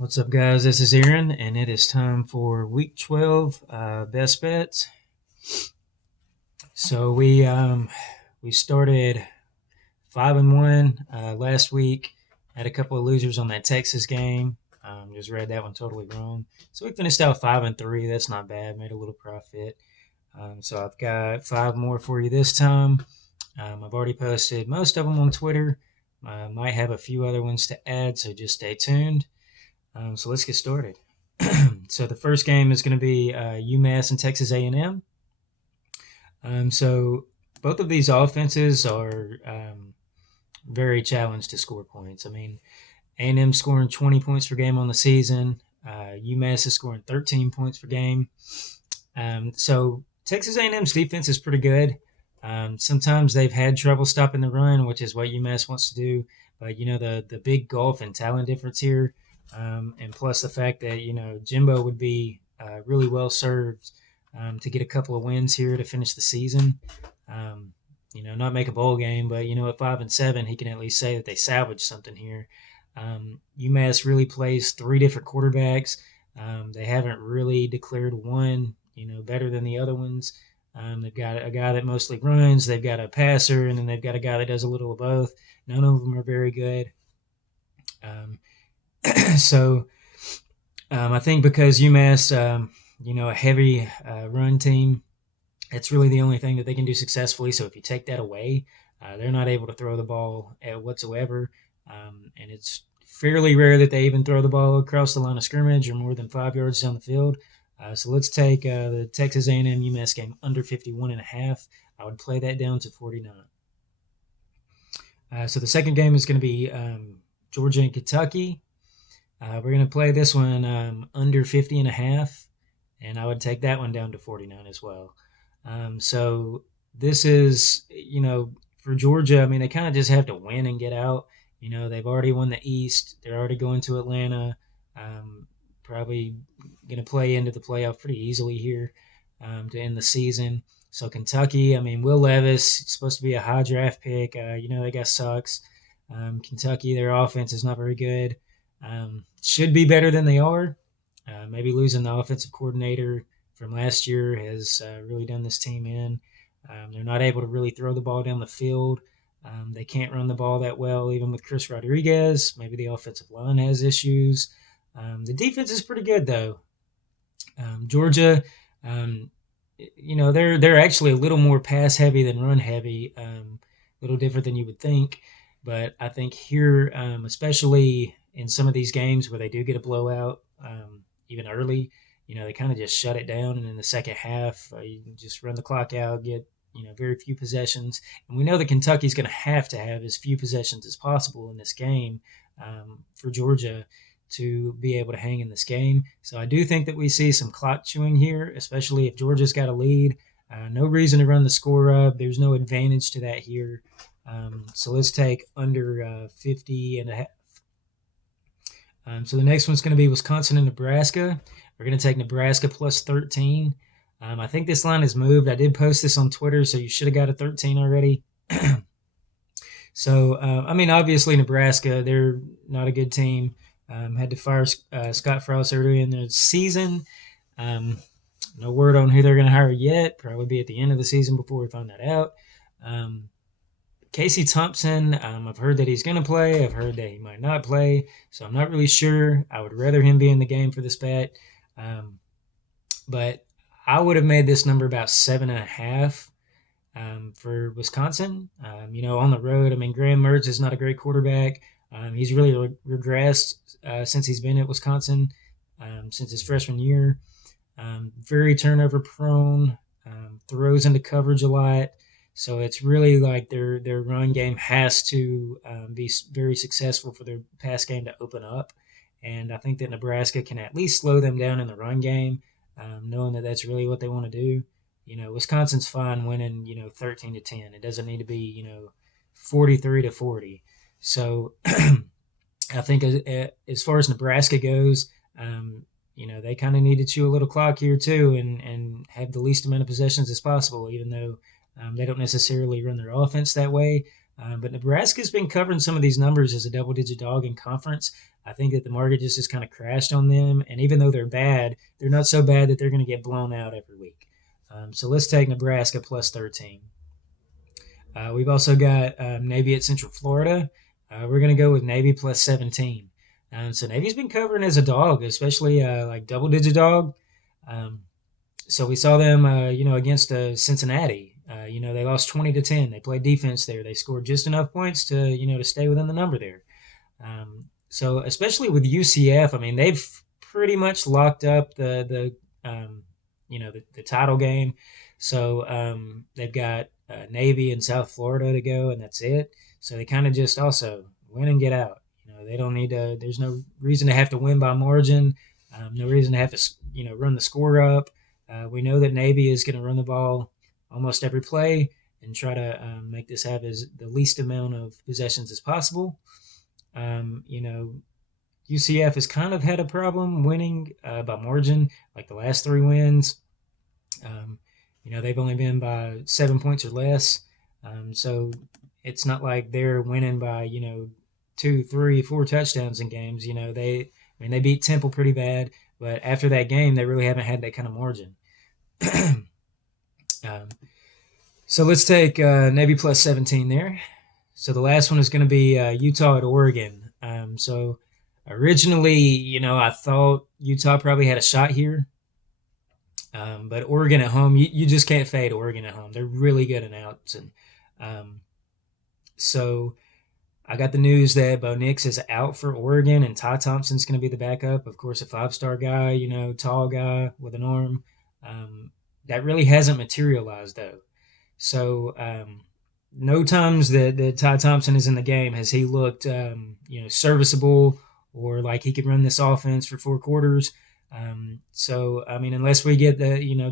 What's up, guys? This is Aaron, and it is time for Week 12 best bets. So we started 5-1 last week. Had a couple of losers on that Texas game. Just read that one totally wrong. So we finished out 5-3. That's not bad. Made a little profit. So I've got five more for you this time. I've already posted most of them on Twitter. Might have a few other ones to add, so just stay tuned. So let's get started. So the first game is going to be UMass and Texas A&M. So both of these offenses are very challenged to score points. I mean, A&M scoring 20 points per game on the season. UMass is scoring 13 points per game. So Texas A&M's defense is pretty good. Sometimes they've had trouble stopping the run, which is what UMass wants to do. But the big gulf and talent difference here, and plus the fact that Jimbo would be really well served to get a couple of wins here to finish the season. Not make a bowl game, but at 5-7, he can at least say that they salvaged something here. UMass really plays three different quarterbacks. They haven't really declared one better than the other ones. They've got a guy that mostly runs, they've got a passer, and then they've got a guy that does a little of both. None of them are very good. So I think because UMass, a heavy run team, it's really the only thing that they can do successfully. So if you take that away, they're not able to throw the ball whatsoever. And it's fairly rare that they even throw the ball across the line of scrimmage or more than 5 yards down the field. So let's take the Texas A&M UMass game under 51.5. I would play that down to 49. So the second game is going to be Georgia and Kentucky. We're going to play this one under 50.5, and I would take that one down to 49 as well. So this is, for Georgia, I mean, they kind of just have to win and get out. They've already won the East. They're already going to Atlanta. Probably going to play into the playoff pretty easily here to end the season. So Kentucky, I mean, Will Levis, supposed to be a high draft pick. That guy sucks. Kentucky, their offense is not very good. Should be better than they are. Maybe losing the offensive coordinator from last year has really done this team in. They're not able to really throw the ball down the field. They can't run the ball that well, even with Chris Rodriguez. Maybe the offensive line has issues. The defense is pretty good, though. Georgia, they're actually a little more pass heavy than run heavy. A little different than you would think. But I think here, especially in some of these games where they do get a blowout, even early, they kind of just shut it down. And in the second half, you just run the clock out, get very few possessions. And we know that Kentucky's going to have as few possessions as possible in this game for Georgia to be able to hang in this game. So I do think that we see some clock chewing here, especially if Georgia's got a lead. No reason to run the score up. There's no advantage to that here. So let's take under 50.5. So the next one's going to be Wisconsin and Nebraska. We're going to take Nebraska plus 13. I think this line has moved. I did post this on Twitter, so you should have got a 13 already. So, obviously Nebraska, they're not a good team. Had to fire Scott Frost earlier in the season. No word on who they're going to hire yet. Probably be at the end of the season before we find that out. Casey Thompson, I've heard that he's going to play. I've heard that he might not play. So I'm not really sure. I would rather him be in the game for this bet. But I would have made this number about 7.5 for Wisconsin. On the road, Graham Mertz is not a great quarterback. He's really regressed since he's been at Wisconsin, since his freshman year. Very turnover prone, throws into coverage a lot. So it's really like their run game has to be very successful for their pass game to open up. And I think that Nebraska can at least slow them down in the run game, knowing that that's really what they want to do. Wisconsin's fine winning, 13-10. It doesn't need to be, 43-40. So I think as far as Nebraska goes, they kind of need to chew a little clock here too and have the least amount of possessions as possible, even though they don't necessarily run their offense that way. But Nebraska's been covering some of these numbers as a double-digit dog in conference. I think that the market just has kind of crashed on them, and even though they're bad, they're not so bad that they're going to get blown out every week. So let's take Nebraska plus 13. We've also got Navy at Central Florida. We're going to go with Navy plus 17. So Navy's been covering as a dog, especially like double-digit dog. Um, so we saw them, against Cincinnati. They lost 20-10. They played defense there. They scored just enough points to stay within the number there. So especially with UCF, I mean, they've pretty much locked up the title game. So they've got Navy and South Florida to go, and that's it. So they kind of just also win and get out. They don't need to. There's no reason to have to win by margin. No reason to have to run the score up. We know that Navy is going to run the ball almost every play and try to make this have the least amount of possessions as possible. UCF has kind of had a problem winning by margin, like the last 3 wins. They've only been by 7 points or less. So it's not like they're winning by, 2, 3, 4 touchdowns in games. They beat Temple pretty bad, but after that game, they really haven't had that kind of margin. So let's take Navy plus 17 there. So the last one is going to be Utah at Oregon. So originally, I thought Utah probably had a shot here. But Oregon at home, you just can't fade Oregon at home. They're really good in outs. And so I got the news that Bo Nix is out for Oregon, and Ty Thompson's going to be the backup. Of course, a 5-star guy, tall guy with an arm. That really hasn't materialized, though. So no times that Ty Thompson is in the game has he looked, serviceable or like he could run this offense for 4 quarters. Unless we get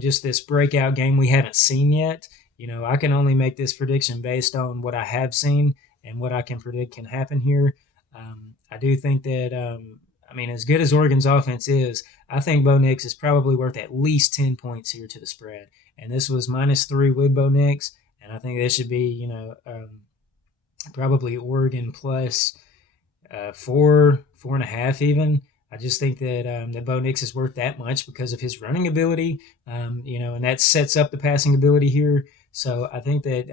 just this breakout game we haven't seen yet, I can only make this prediction based on what I have seen and what I can predict can happen here. I do think that, as good as Oregon's offense is, I think Bo Nix is probably worth at least 10 points here to the spread. And this was -3 with Bo Nix, and I think this should be, probably Oregon plus 4, 4.5 even. I just think that Bo Nix is worth that much because of his running ability, and that sets up the passing ability here. So I think that,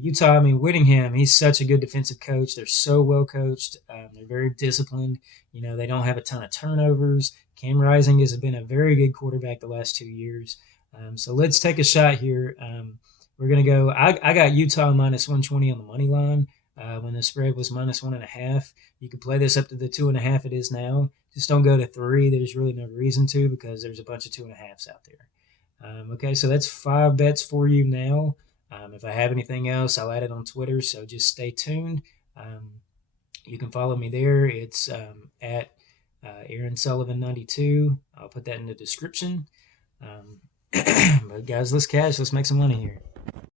Utah, Whittingham, he's such a good defensive coach. They're so well coached. They're very disciplined. They don't have a ton of turnovers. Cam Rising has been a very good quarterback the last 2 years. So let's take a shot here. We're going to go, I got Utah -120 on the money line when the spread was -1.5. You could play this up to the 2.5 it is now. Just don't go to 3. There's really no reason to because there's a bunch of 2.5s out there. Okay, so that's 5 bets for you now. If I have anything else, I'll add it on Twitter, so just stay tuned. You can follow me there. It's at Aaron Sullivan 92. I'll put that in the description. But guys, let's cash. Let's make some money here.